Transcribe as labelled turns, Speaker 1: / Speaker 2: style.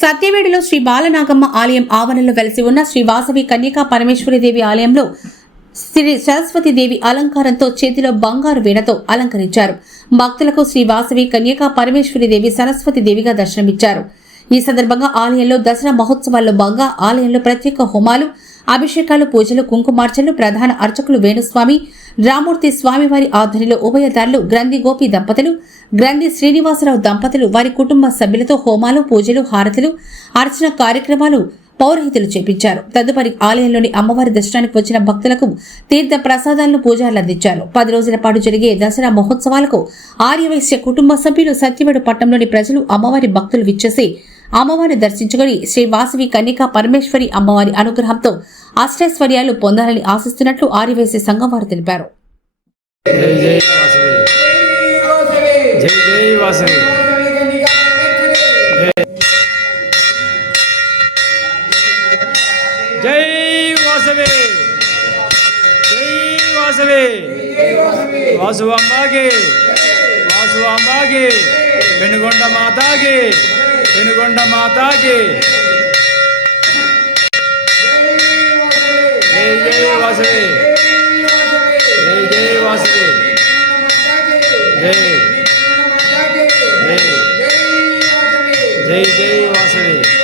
Speaker 1: సత్యవేడిలో శ్రీ బాలనాగమ్మ ఆలయం ఆవరణలో వెలసి ఉన్న శ్రీ వాసవి కన్యకా పరమేశ్వరిదేవి ఆలయంలో శ్రీ సరస్వతీదేవి అలంకారంతో చేతిలో బంగారు వీణతో అలంకరించారు. భక్తులకు శ్రీ వాసవి కన్యకా పరమేశ్వరిదేవి సరస్వతీదేవిగా దర్శనమిచ్చారు. ఈ సందర్భంగా ఆలయంలో దసరా మహోత్సవాల్లో భాగంగా ఆలయంలో ప్రత్యేక హోమాలు అభిషేకాలు పూజలు కుంకుమార్చలు ప్రధాన అర్చకులు వేణుస్వామి రామూర్తి స్వామివారి ఆధ్వర్యంలో ఉభయదారులు గ్రంథి గోపి దంపతులు గ్రంథి శ్రీనివాసరావు దంపతులు వారి కుటుంబ సభ్యులతో హోమాలు పూజలు హారతులు అర్చన కార్యక్రమాలు పౌరోహితులు చేపించారు. తదుపరి ఆలయంలోని అమ్మవారి దర్శనానికి వచ్చిన భక్తులకు తీర్థ ప్రసాదాలను పూజారులు అందించారు. పది రోజుల పాటు జరిగే దసరా మహోత్సవాలకు ఆర్యవైశ్య కుటుంబ సభ్యులు సత్యవేడు పట్టణంలోని ప్రజలు అమ్మవారి భక్తులు విచ్చేసి అమ్మవారిని దర్శించుకొని శ్రీ వాసవి కన్యకా పరమేశ్వరి అమ్మవారి అనుగ్రహంతో అష్టైశ్వర్యాలు పొందాలని ఆశిస్తున్నట్లు ఆరివేసి సంఘం వారు తెలిపారు.
Speaker 2: వాసు జై వాసు జై పెనుగొండ మాతాకి. పెనుగొండ మాతాకి. జై జై వాసవి. జై జై వాసవి. జై. జై. జై జై వాసవి.